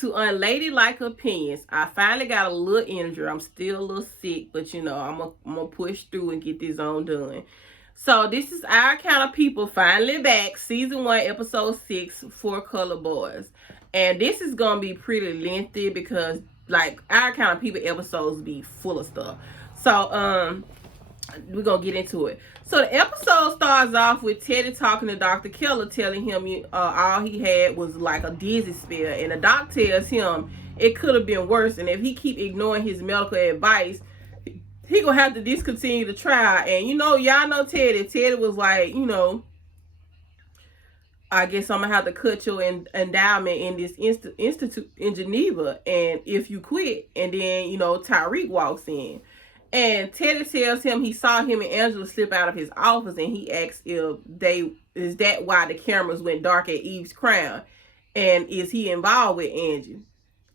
to unladylike opinions. I finally got a little injured. I'm still a little sick, but you know, I'm gonna push through and get this on done. So this is Our Kind of People finally back, season 1, episode 6, Four Color Boys. And this is gonna be pretty lengthy because like Our Kind of People episodes be full of stuff. So we're gonna get into it. So the episode starts off with Teddy talking to Dr. Keller, telling him all he had was like a dizzy spell, and the doc tells him it could have been worse, and if he keep ignoring his medical advice, he gonna have to discontinue the trial. And you know, y'all know Teddy. Teddy was like, you know, I guess I'm gonna have to cut your endowment in this institute in Geneva, and if you quit. And then you know, Tyrique walks in. And Teddy tells him he saw him and Angela slip out of his office, and he asks if is that why the cameras went dark at Eve's Crown, and is he involved with Angie?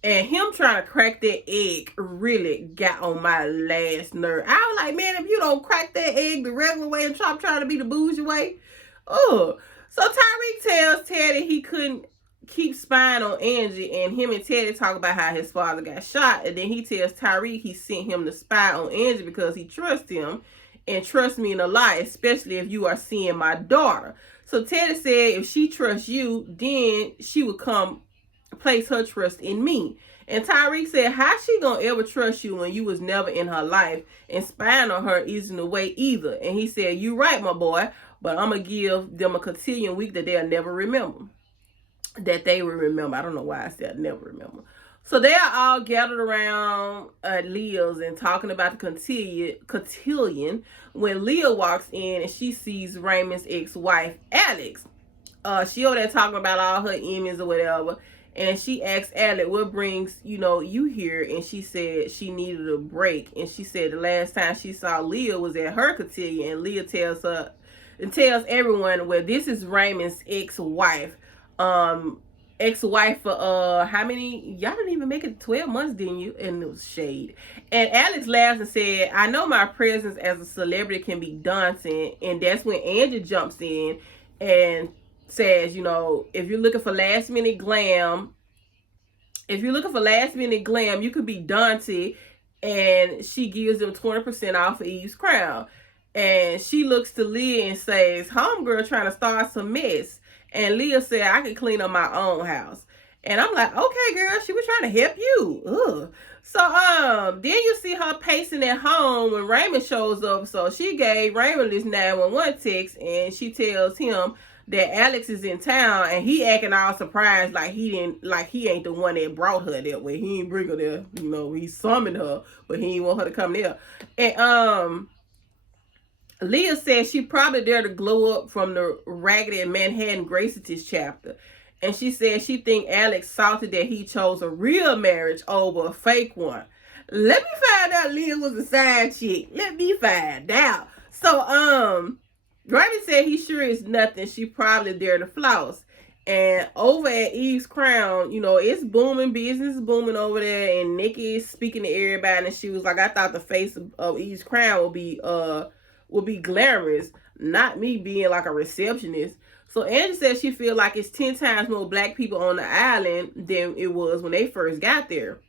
And him trying to crack that egg really got on my last nerve. I was like, man, if you don't crack that egg the regular way and trying to be the bougie way, oh. So Tyrique tells Teddy he couldn't keep spying on Angie, and him and Teddy talk about how his father got shot, and then he tells Tyrique he sent him to spy on Angie because he trusts him, and trust me in a lie, especially if you are seeing my daughter. So Teddy said if she trusts you, then she would come place her trust in me. And Tyrique said, how she gonna ever trust you when you was never in her life, and spying on her isn't the way either. And he said, you right, my boy, but I'm gonna give them a cotillion week that they'll never remember. That they will remember. I don't know why I said never remember. So they are all gathered around Leah's and talking about the cotillion when Leah walks in and she sees Raymond's ex-wife, Alex. She over there talking about all her emmys or whatever. And she asks Alex, what brings, you here? And she said she needed a break. And she said the last time she saw Leah was at her cotillion. And Leah tells her and tells everyone, well, this is Raymond's ex-wife. Ex-wife for how many, y'all didn't even make it 12 months, didn't you? And it was shade. And Alex laughs and said, I know my presence as a celebrity can be daunting. And that's when Angie jumps in and says, if you're looking for last minute glam, you could be daunted. And she gives them 20% off of Eve's Crown. And she looks to Leah and says, homegirl trying to start some mess. And Leah said, I can clean up my own house. And I'm like, okay, girl, she was trying to help you. Ugh. So, then you see her pacing at home when Raymond shows up. So she gave Raymond this 911 text, and she tells him that Alex is in town, and he acting all surprised like he ain't the one that brought her that way. He ain't bring her there. He summoned her, but he didn't want her to come there. And, Leah said she probably there to glow up from the Raggedy and Manhattan Gracieties chapter. And she said she think Alex salty that he chose a real marriage over a fake one. Let me find out Leah was a side chick. Let me find out. So, Raymond said he sure is nothing. She probably there to floss. And over at Eve's Crown, it's booming. Business is booming over there. And Nikki is speaking to everybody. And she was like, I thought the face of Eve's Crown would be glamorous, not me being like a receptionist. So Angie said she feel like it's 10 times more black people on the island than it was when they first got there,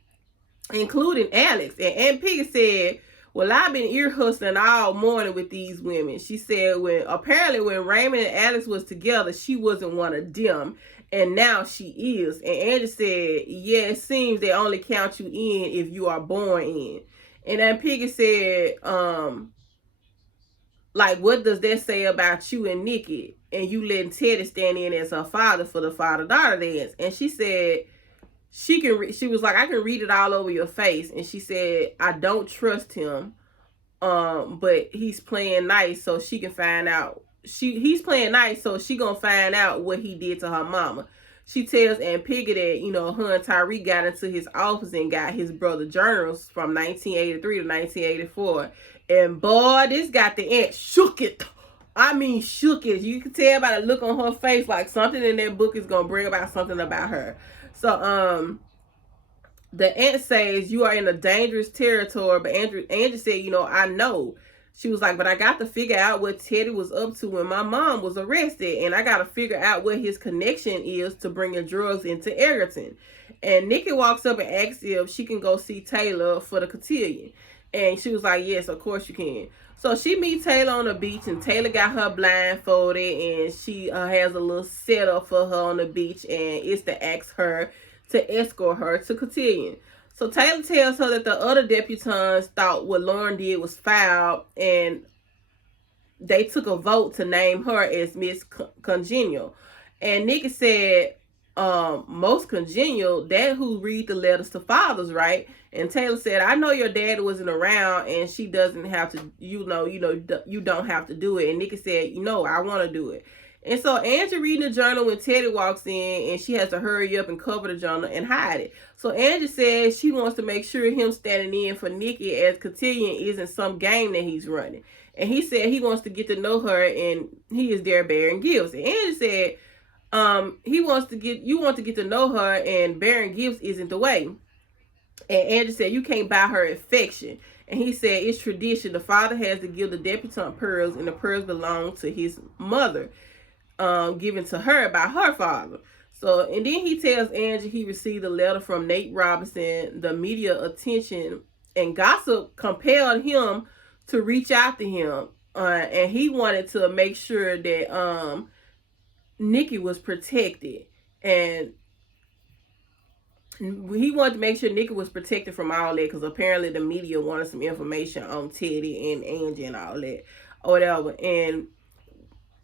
including Alex. And Aunt Piggy said, well, I've been ear hustling all morning with these women. She said when Raymond and Alex was together, she wasn't one of them, and now she is. And Angie said, yeah, it seems they only count you in if you are born in. And Aunt Piggy said, like, what does that say about you and Nikki? And you letting Teddy stand in as her father for the father-daughter dance. And she said, she was like, I can read it all over your face. And she said, I don't trust him. But he's playing nice so she can find out. He's playing nice so she gonna find out what he did to her mama. She tells Aunt Piggy that, her and Tyrique got into his office and got his brother journals from 1983 to 1984. And boy, this got the aunt shook it. I mean, shook it. You can tell by the look on her face, like something in that book is going to bring about something about her. So, the aunt says, you are in a dangerous territory. But Angie said, I know. She was like, but I got to figure out what Teddy was up to when my mom was arrested, and I got to figure out what his connection is to bringing drugs into Egerton. And Nikki walks up and asks if she can go see Taylor for the cotillion. And she was like, yes, of course you can. So she meets Taylor on the beach, and Taylor got her blindfolded, and she has a little setup for her on the beach, and it's to ask her to escort her to cotillion. So Taylor tells her that the other debutantes thought what Lauren did was foul, and they took a vote to name her as Miss Congenial. And Nikki said, most congenial, that who read the letters to fathers, right? And Taylor said, I know your dad wasn't around, and she doesn't have to, you don't have to do it. And Nikki said, I want to do it. And so Angela reading the journal when Teddy walks in, and she has to hurry up and cover the journal and hide it. So Angela says she wants to make sure him standing in for Nikki as cotillion isn't some game that he's running. And he said he wants to get to know her, and he is there bearing gifts. And Angela said, you want to get to know her, and bearing gifts isn't the way. And Angela said, you can't buy her affection. And he said, it's tradition. The father has to give the debutante pearls, and the pearls belong to his mother, given to her by her father. So, and then he tells Angela he received a letter from Nate Robinson. The media attention and gossip compelled him to reach out to him. And he wanted to make sure that Nikki was protected. And he wanted to make sure Nikki was protected from all that, because apparently the media wanted some information on Teddy and Angie and all that, or whatever. And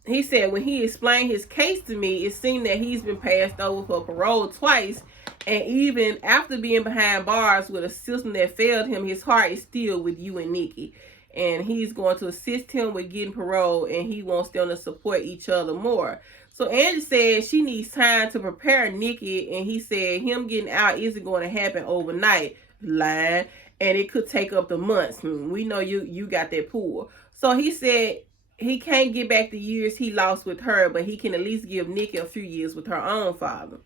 he said when he explained his case to me, it seemed that he's been passed over for parole twice, and even after being behind bars with a system that failed him, his heart is still with you and Nikki. And he's going to assist him with getting parole, and he wants them to support each other more. So Angie said she needs time to prepare Nikki, and he said him getting out isn't going to happen overnight. Lying. And it could take up to months. We know you got that pull. So he said he can't get back the years he lost with her, but he can at least give Nikki a few years with her own father.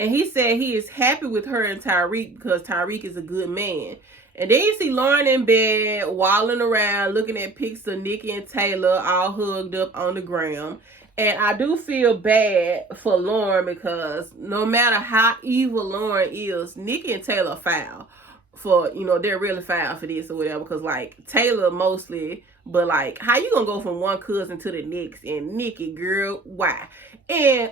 And he said he is happy with her and Tyrique because Tyrique is a good man. And then you see Lauren in bed, walling around, looking at pics of Nikki and Taylor all hugged up on the ground. And I do feel bad for Lauren, because no matter how evil Lauren is, Nikki and Taylor are foul. For, they're really foul for this or whatever. Because, like, Taylor mostly, but, like, how you gonna go from one cousin to the next? And Nikki, girl, why? And,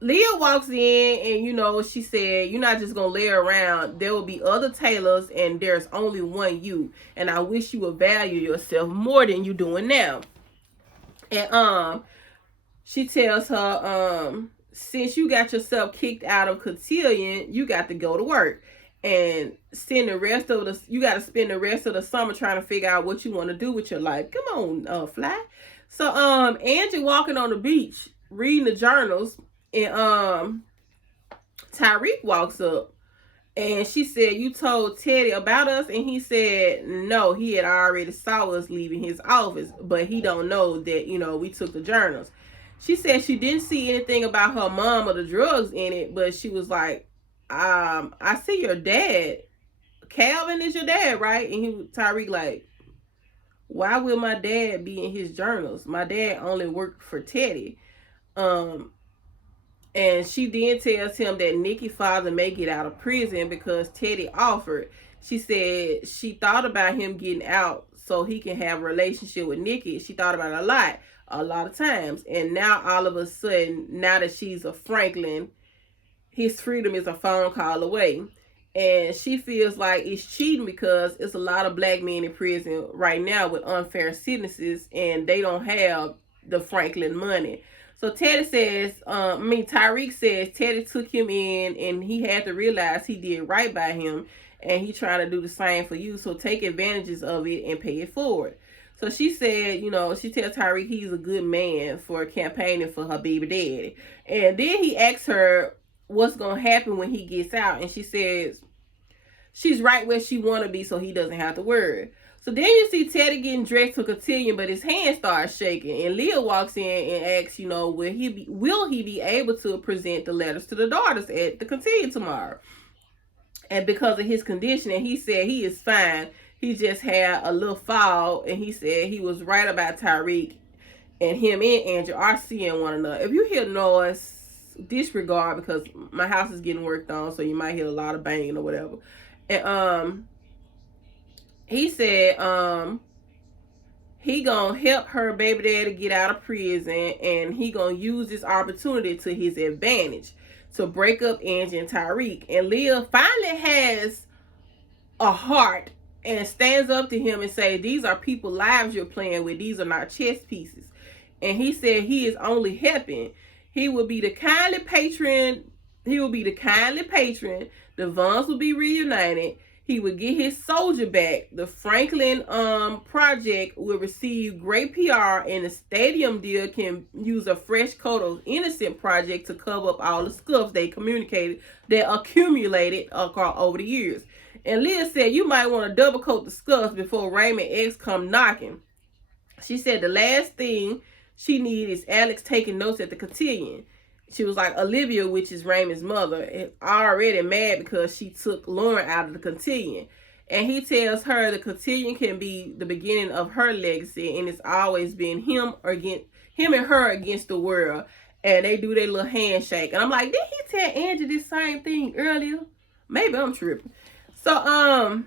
Leah walks in, and, she said, you're not just going to lay around. There will be other Taylors, and there's only one you. And I wish you would value yourself more than you doing now. And, she tells her, since you got yourself kicked out of cotillion, you got to go to work. And you got to spend the rest of the summer trying to figure out what you want to do with your life. Come on, Fly. So, Angie walking on the beach, reading the journals, and Tyrique walks up, and she said, you told Teddy about us? And he said no, he had already saw us leaving his office, but he don't know that we took the journals. She said she didn't see anything about her mom or the drugs in it, but she was like, I see your dad. Calvin is your dad, right? And Tyrique like, why will my dad be in his journals? My dad only worked for Teddy. And she then tells him that Nikki's father may get out of prison because Teddy offered. She said she thought about him getting out so he can have a relationship with Nikki. She thought about it a lot of times. And now all of a sudden, now that she's a Franklin, his freedom is a phone call away. And she feels like it's cheating because it's a lot of black men in prison right now with unfair sentences, and they don't have the Franklin money. So Tyrique says Teddy took him in, and he had to realize he did right by him, and he trying to do the same for you. So take advantages of it and pay it forward. So she said, she tells Tyrique he's a good man for campaigning for her baby daddy. And then he asks her what's going to happen when he gets out. And she says she's right where she want to be, so he doesn't have to worry. So then you see Teddy getting dressed for cotillion, but his hand starts shaking. And Leah walks in and asks, will he be able to present the letters to the daughters at the cotillion tomorrow? And because of his condition, and he said he is fine. he just had a little fall, and he said he was right about Tyrique, and him and Angela are seeing one another. If you hear noise, disregard, because my house is getting worked on, so you might hear a lot of banging or whatever. And he said he gonna help her baby daddy get out of prison, and he gonna use this opportunity to his advantage to break up Angie and Tyrique. And Leah finally has a heart and stands up to him and say, these are people's lives you're playing with. These are not chess pieces. And he said he is only helping. He will be the kindly patron. He will be the kindly patron. The Vons will be reunited. He would get his soldier back. The Franklin project will receive great PR, and the stadium deal can use a fresh coat of innocent project to cover up all the scuffs they accumulated over the years. And Leah said, you might want to double coat the scuffs before Raymond X come knocking. She said the last thing she needs is Alex taking notes at the cotillion. She was like, Olivia, which is Raymond's mother, is already mad because she took Lauren out of the cotillion. And he tells her the cotillion can be the beginning of her legacy, and it's always been him and her against the world. And they do their little handshake. And I'm like, did he tell Angie this same thing earlier? Maybe I'm tripping. So,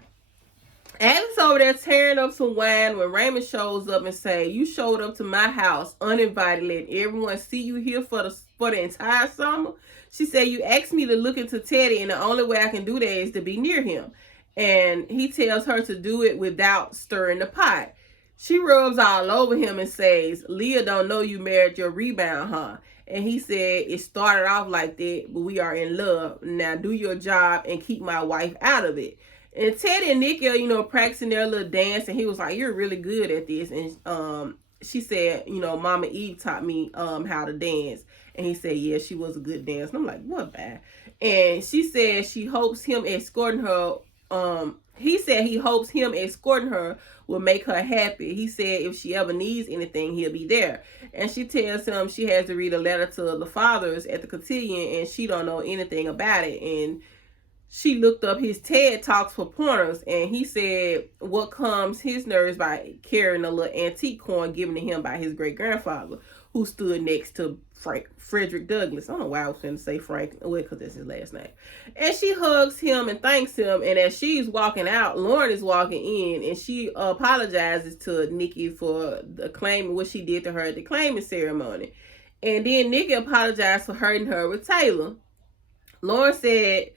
Alex over there tearing up some wine when Raymond shows up and say, you showed up to my house uninvited, let everyone see you here for the entire summer. She said, you asked me to look into Teddy, and the only way I can do that is to be near him. And he tells her to do it without stirring the pot. She rubs all over him and says, Leah don't know you married your rebound, huh? And he said, it started off like that, but we are in love. Now do your job and keep my wife out of it. And Teddy and Nikki are, practicing their little dance, and he was like, you're really good at this. And she said, Mama Eve taught me how to dance. And he said, yeah, she was a good dancer. And I'm like, what bad? And she said she hopes him escorting her. He said he hopes him escorting her will make her happy. He said if she ever needs anything, he'll be there. And she tells him she has to read a letter to the fathers at the cotillion, and she don't know anything about it. And she looked up his TED Talks for pointers, and he said what calms his nerves by carrying a little antique coin given to him by his great-grandfather, who stood next to Frederick Douglass. I don't know why I was going to say Frank, well, because that's his last name. And she hugs him and thanks him, and as she's walking out, Lauren is walking in, and she apologizes to Nikki for the claim, what she did to her at the claiming ceremony. And then Nikki apologized for hurting her with Taylor. Lauren said,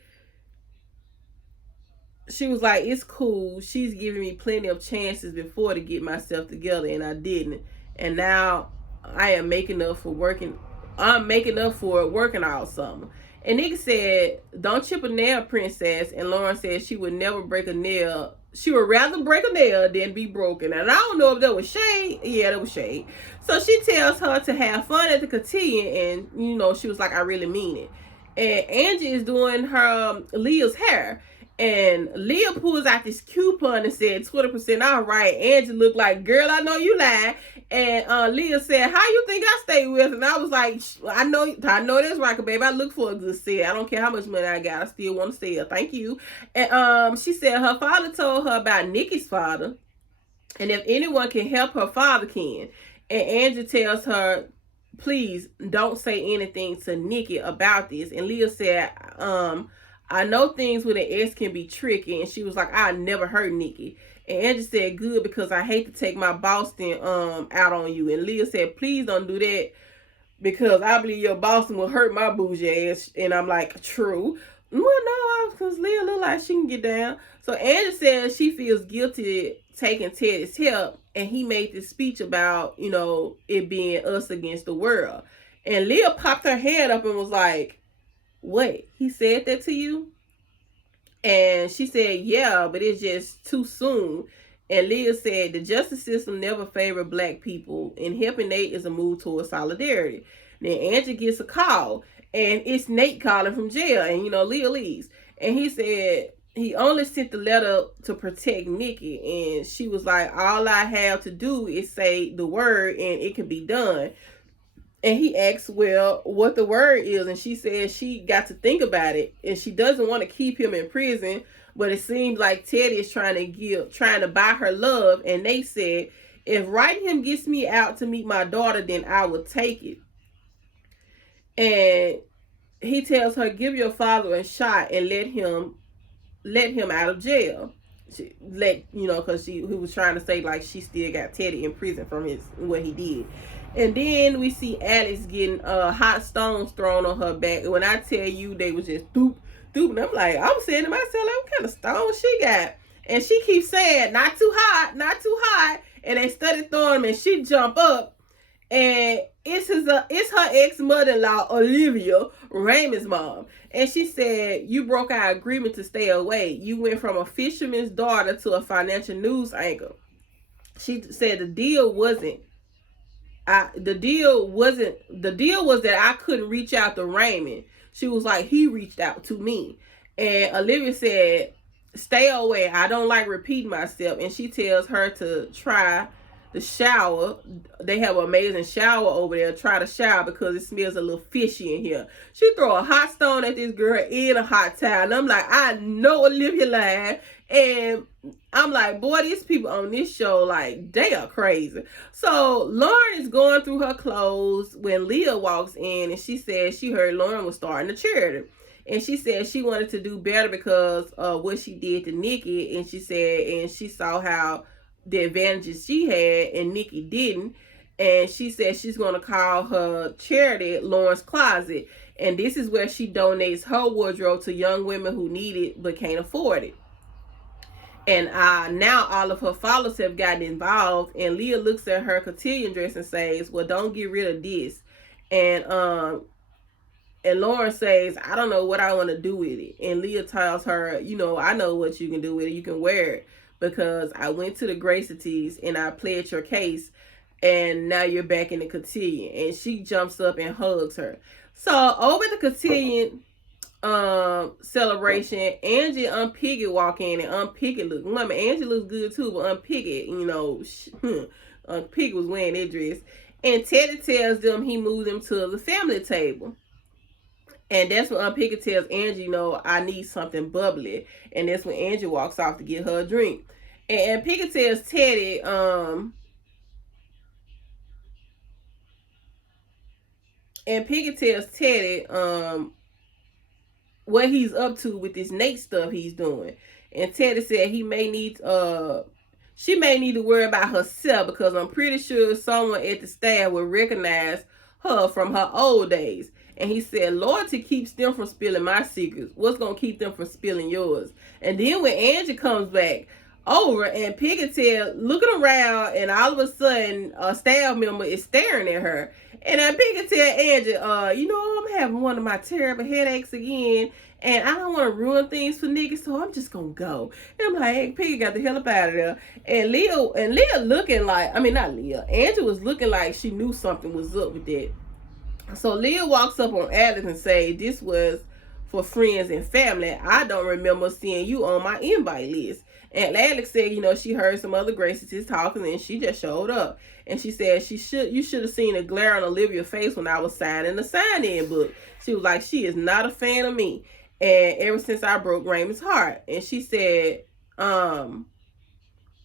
she was like, it's cool. She's giving me plenty of chances before to get myself together, and I didn't. And now I am making up for working. I'm making up for it working all summer. And Nikki said, don't chip a nail, princess. And Lauren said she would never break a nail. She would rather break a nail than be broken. And I don't know if that was shade. Yeah, that was shade. So she tells her to have fun at the cotillion. And, she was like, I really mean it. And Angie is doing her Leah's hair. And Leah pulls out this coupon and said 20% off, right? Angie looked like, girl, I know you lied. And Leah said, how you think I stay with? And I was like, I know that's right, baby. I look for a good sale. I don't care how much money I got. I still want to sell. Thank you. And she said her father told her about Nikki's father, and if anyone can help, her father can. And Angie tells her, please don't say anything to Nikki about this. And Leah said, I know things with an S can be tricky. And she was like, I never hurt Nikki. And Angie said, good, because I hate to take my Boston out on you. And Leah said, please don't do that, because I believe your Boston will hurt my bougie ass. And I'm like, true. Well, no, because Leah look like she can get down. So Angie said she feels guilty taking Teddy's help. And he made this speech about, it being us against the world. And Leah popped her head up and was like, wait, he said that to you? And she said, yeah, but it's just too soon. And Leah said, the justice system never favored black people, and helping Nate is a move towards solidarity. Then Angie gets a call, and it's Nate calling from jail, and Leah leaves. And he said he only sent the letter to protect Nikki, and she was like, all I have to do is say the word and it can be done. And he asked, well, what the word is. And she said she got to think about it. And she doesn't want to keep him in prison, But it seems like Teddy is trying to buy her love. And they said, if writing him gets me out to meet my daughter, then I will take it. And he tells her, give your father a shot and let him out of jail. Because he was trying to say like she still got Teddy in prison from what he did. And then we see Alex getting hot stones thrown on her back. When I tell you they was just doop doop, and I'm like, I'm saying to myself, like, what kind of stones she got? And she keeps saying, not too hot, not too hot. And they started throwing them, and she jump up, and it's her ex-mother-in-law, Olivia, Raymond's mom. And she said, you broke our agreement to stay away. You went from a fisherman's daughter to a financial news anchor. She said the deal was that I couldn't reach out to Raymond. She was like, he reached out to me. And Olivia said, stay away. I don't like repeating myself. And she tells her to try the shower. They have an amazing shower over there. Try the shower because it smells a little fishy in here. She throw a hot stone at this girl in a hot towel. And I'm like, I know Olivia lying. And I'm like, boy, these people on this show, like, they are crazy. So Lauren is going through her clothes when Leah walks in, and she said she heard Lauren was starting a charity. And she said she wanted to do better because of what she did to Nikki. And she said, and she saw how the advantages she had and Nikki didn't. And she said she's going to call her charity Lauren's Closet. And this is where she donates her wardrobe to young women who need it but can't afford it. And now all of her followers have gotten involved. And Leah looks at her cotillion dress and says, well, don't get rid of this. And Lauren says, I don't know what I want to do with it. And Leah tells her, I know what you can do with it. You can wear it because I went to the Gracities and I pledged your case. And now you're back in the cotillion. And she jumps up and hugs her. So over the cotillion celebration, Angie and Aunt Piggy walk in, and Aunt Piggy Angie looks good too, but Aunt Piggy, Aunt Piggy was wearing that dress. And Teddy tells them he moved them to the family table. And that's when Aunt Piggy tells Angie, I need something bubbly. And that's when Angie walks off to get her a drink. And Piggy tells Teddy, what he's up to with this Nate stuff he's doing. And Teddy said she may need to worry about herself because I'm pretty sure someone at the staff will recognize her from her old days. And he said, loyalty keeps them from spilling my secrets. What's going to keep them from spilling yours? And then when Angie comes back over and Piggy looking around, and all of a sudden a staff member is staring at her. And then Piggy tell Angie, I'm having one of my terrible headaches again, and I don't want to ruin things for niggas, so I'm just going to go. And I'm like, hey, Piggy got the hell up out of there. And Leah looking like, not Leah, Angie was looking like she knew something was up with that. So Leah walks up on Alex and say, this was for friends and family. I don't remember seeing you on my invite list. And Alex said, she heard some other Gracies talking and she just showed up. And she said, you should have seen the glare on Olivia's face when I was signing the sign-in book. She was like, she is not a fan of me. And ever since I broke Raymond's heart. And she said, ever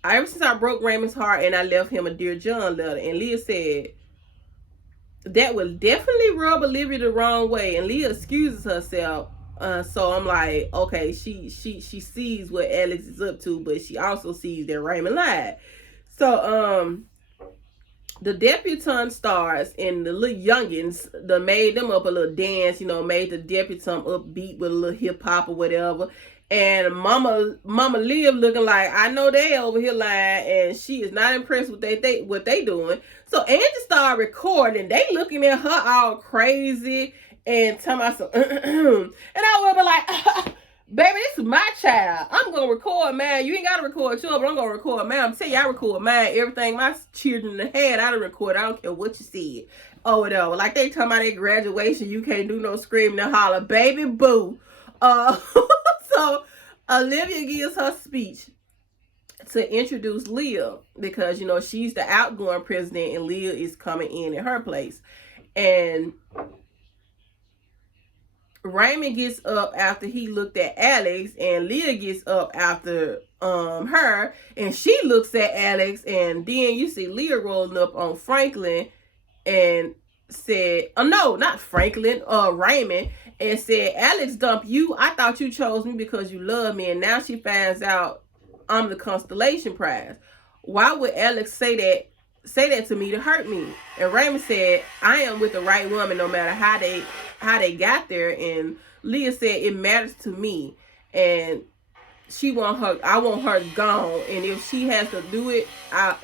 since I broke Raymond's heart and I left him a Dear John letter. And Leah said, that would definitely rub Olivia the wrong way. And Leah excuses herself. So I'm like, okay, she sees what Alex is up to, but she also sees that Raymond lied. So the debutante stars and the little youngins, they made them up a little dance, made the debutante upbeat with a little hip hop or whatever. And Mama Leah looking like, I know they over here lying, and she is not impressed with what they doing. So Angie started recording. They looking at her all crazy and telling myself, and I would be like, baby, this is my child. I'm gonna record mine. You ain't gotta record yours, but I'm gonna record mine. I'm telling you, I record mine. Everything my children had, I record. I don't care what you said. Oh, whatever. Like they talking about their graduation, you can't do no screaming and holler, baby boo. So Olivia gives her speech to introduce Leah because, she's the outgoing president and Leah is coming in her place. And Raymond gets up after he looked at Alex, and Leah gets up after her, and she looks at Alex, and then you see Leah rolling up on Franklin and said, oh no, not Franklin, Raymond, and said, Alex dumped you. I thought you chose me because you love me, and now she finds out I'm the constellation prize. Why would Alex say that to me to hurt me? And Raymond said, I am with the right woman no matter how they got there. And Leah said, it matters to me, and I want her gone, and if she has to do it,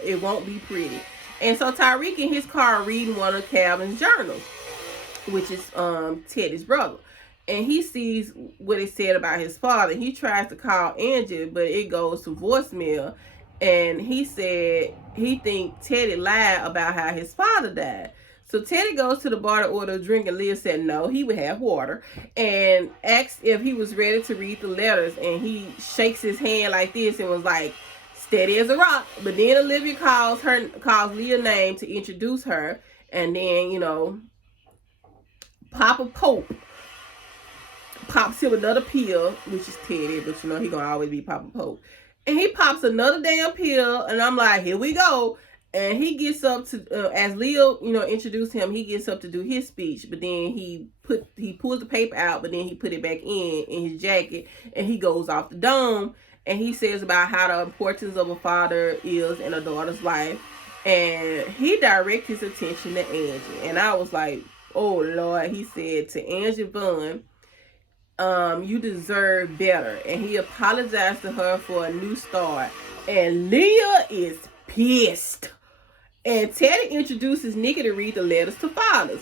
it won't be pretty. And so Tyrique in his car reading one of Calvin's journals, which is Teddy's brother. And he sees what it said about his father. He tries to call Angela, but it goes to voicemail. And he said he thinks Teddy lied about how his father died. So Teddy goes to the bar to order a drink, and Leah said no, he would have water, and asked if he was ready to read the letters. And he shakes his hand like this and was like, steady as a rock. But then Olivia calls Leah's name to introduce her, and then, you know, Papa Pope pops him another pill, which is Teddy, but you know he gonna always be Papa Pope. And he pops another damn pill, and I'm like, here we go. And he gets up to, as Leah, you know, introduced him, he gets up to do his speech, but then he pulls the paper out, but then he put it back in his jacket, and he goes off the dome, and he says about how the importance of a father is in a daughter's life, and he directs his attention to Angie. And I was like, oh Lord, he said to Angie Vaughn, you deserve better. And he apologized to her for a new start, and Leah is pissed. And Teddy introduces Nikki to read the letters to fathers.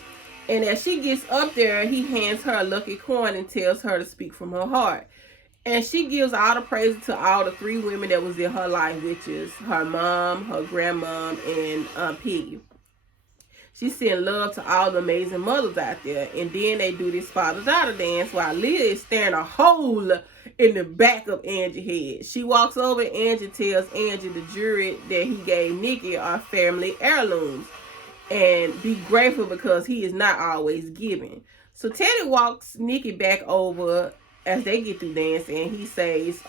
And as she gets up there, he hands her a lucky coin and tells her to speak from her heart. And she gives all the praise to all the three women that was in her life, which is her mom, her grandmom, and Aunt Piggy. She sent love to all the amazing mothers out there. And then they do this father-daughter dance while Leah is staring a hole in the back of Angie's head. She walks over and Angie tells Angie the jewelry that he gave Nikki are family heirlooms. And be grateful because he is not always giving. So Teddy walks Nikki back over as they get through dancing, and he says,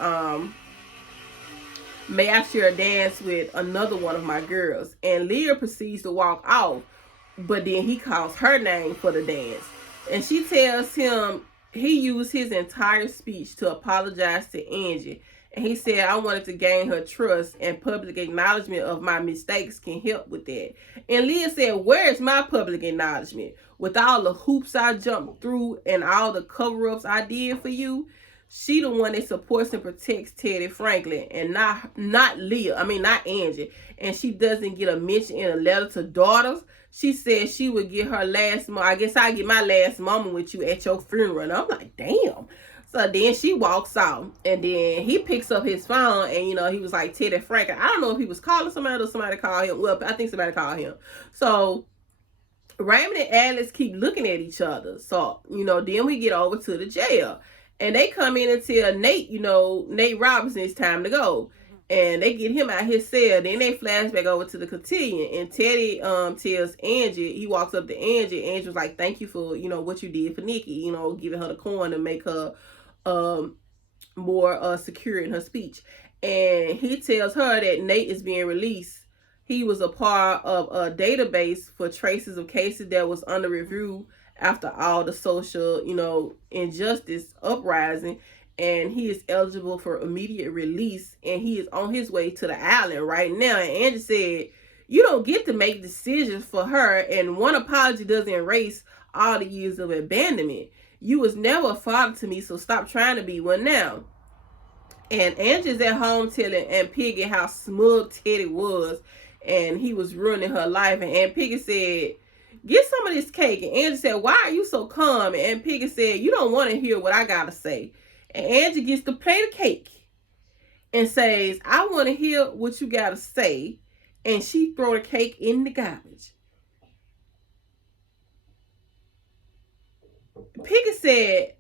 may I share a dance with another one of my girls? And Leah proceeds to walk off, but then he calls her name for the dance. And she tells him he used his entire speech to apologize to Angie. And he said, I wanted to gain her trust, and public acknowledgement of my mistakes can help with that. And Leah said, where's my public acknowledgement? With all the hoops I jumped through and all the cover-ups I did for you? She the one that supports and protects Teddy Franklin, and not Leah. I mean, not Angie. And she doesn't get a mention in a letter to daughters. She said she would get her last moment. I guess I get my last moment with you at your funeral. And I'm like, damn. So then she walks out, and then he picks up his phone, and you know, he was like, Teddy Franklin. I don't know if he was calling somebody or somebody called him. Well, I think somebody called him. So Raymond and Alex keep looking at each other. So, you know, then we get over to the jail, and they come in and tell Nate, you know, Nate Robinson, it's time to go. And they get him out his cell. Then they flash back over to the cotillion, and Teddy tells Angie, he walks up to Angie. Angie was like, thank you for, you know, what you did for Nikki, you know, giving her the coin to make her more secure in her speech. And he tells her that Nate is being released. He was a part of a database for traces of cases that was under review after all the social, you know, injustice uprising, and he is eligible for immediate release, and he is on his way to the island right now. And Angie said, you don't get to make decisions for her, and one apology doesn't erase all the years of abandonment. You was never a father to me, so stop trying to be one now. And Angie's at home telling Aunt Piggy how smug Teddy was, and he was ruining her life. And Aunt Piggy said, get some of this cake. And Angie said, why are you so calm? And Aunt Piggy said, you don't want to hear what I got to say. And Angie gets the plate of cake and says, I want to hear what you got to say. And she throw the cake in the garbage. Piggy said,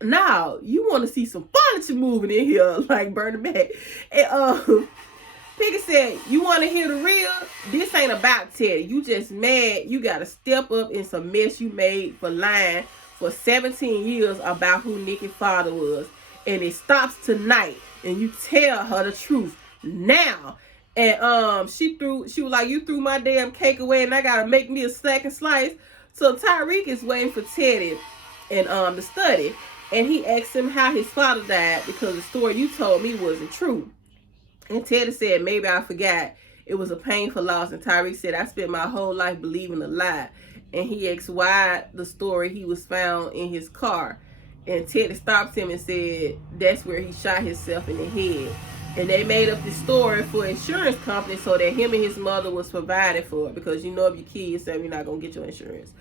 now you want to see some furniture moving in here, like Bernie Mac. And Piggy said, you want to hear the real? This ain't about Teddy. You just mad you got to step up in some mess you made for lying for 17 years about who Nikki's father was. And it stops tonight. And you tell her the truth now. And she was like, you threw my damn cake away and I gotta make me a second slice. So Tyrique is waiting for Teddy and to study. And he asked him how his father died because the story you told me wasn't true. And Teddy said, maybe I forgot. It was a painful loss. And Tyrique said, I spent my whole life believing a lie. And he asked why the story he was found in his car. And Teddy stopped him and said that's where he shot himself in the head. And they made up this story for insurance company so that him and his mother was provided for. Because you know if you kill yourself, you're not going to get your insurance.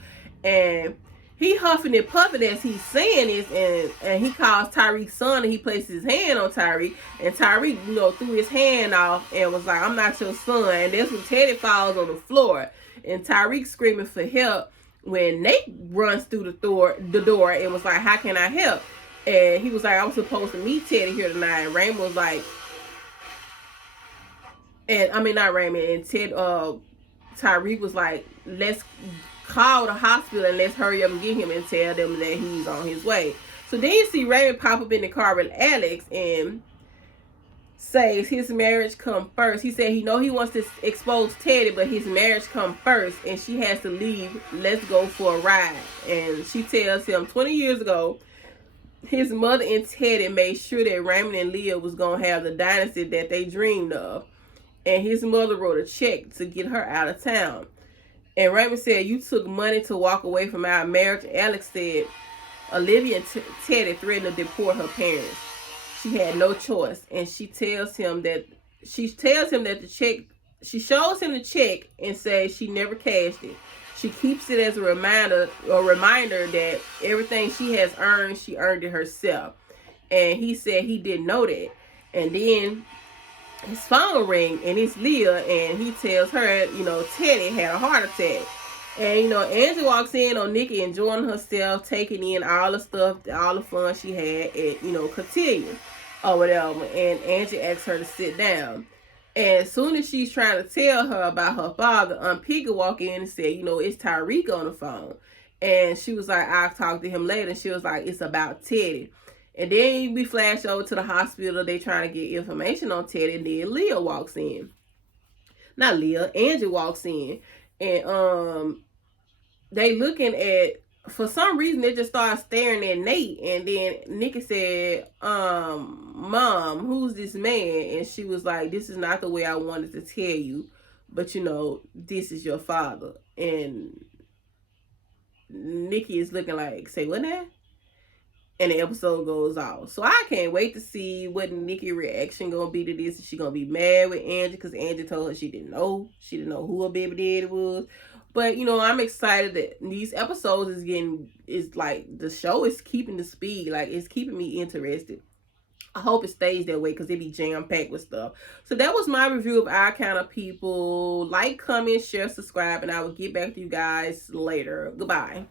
And he huffing and puffing as he's saying this, and he calls Tyrique's son, and he places his hand on Tyrique, and Tyrique, threw his hand off and was like, I'm not your son. And that's when Teddy falls on the floor, and Tyrique screaming for help when Nate runs through the door and was like, how can I help? And he was like, I was supposed to meet Teddy here tonight. And Raymond was like, not Raymond, and Tyrique was like, let's call the hospital and let's hurry up and get him and tell them that he's on his way. So then you see Raymond pop up in the car with Alex and says his marriage come first. He said he wants to expose Teddy, but his marriage come first and she has to leave. Let's go for a ride. And she tells him 20 years ago, his mother and Teddy made sure that Raymond and Leah was going to have the dynasty that they dreamed of. And his mother wrote a check to get her out of town. And Raymond said, you took money to walk away from our marriage. Alex said, Olivia and Teddy threatened to deport her parents. She had no choice. And she tells him that the check, she shows him the check and says she never cashed it. She keeps it as a reminder that everything she has earned, she earned it herself. And he said he didn't know that. And then his phone ring and it's Leah, and he tells her, Teddy had a heart attack. And, Angela walks in on Nikki enjoying herself, taking in all the stuff, all the fun she had at, Cotillion or whatever. And Angela asks her to sit down. And as soon as she's trying to tell her about her father, Piggy walked in and said, it's Tyrique on the phone. And she was like, I'll talk to him later. And she was like, it's about Teddy. And then we flash over to the hospital. They trying to get information on Teddy. And then Leah walks in. Not Leah. Angie walks in. And they looking at, for some reason, they just started staring at Nate. And then Nikki said, Mom, who's this man? And she was like, this is not the way I wanted to tell you. But, this is your father. And Nikki is looking like, say what now? And the episode goes off. So I can't wait to see what Nikki's reaction gonna be to this. Is she gonna be mad with Angie because Angie told her she didn't know who her baby daddy was. But I'm excited that these episodes is like the show is keeping the speed. Like it's keeping me interested. I hope it stays that way because it be jam-packed with stuff. So that was my review of Our Kind of People. Like, comment, share, subscribe, and I will get back to you guys later. Goodbye.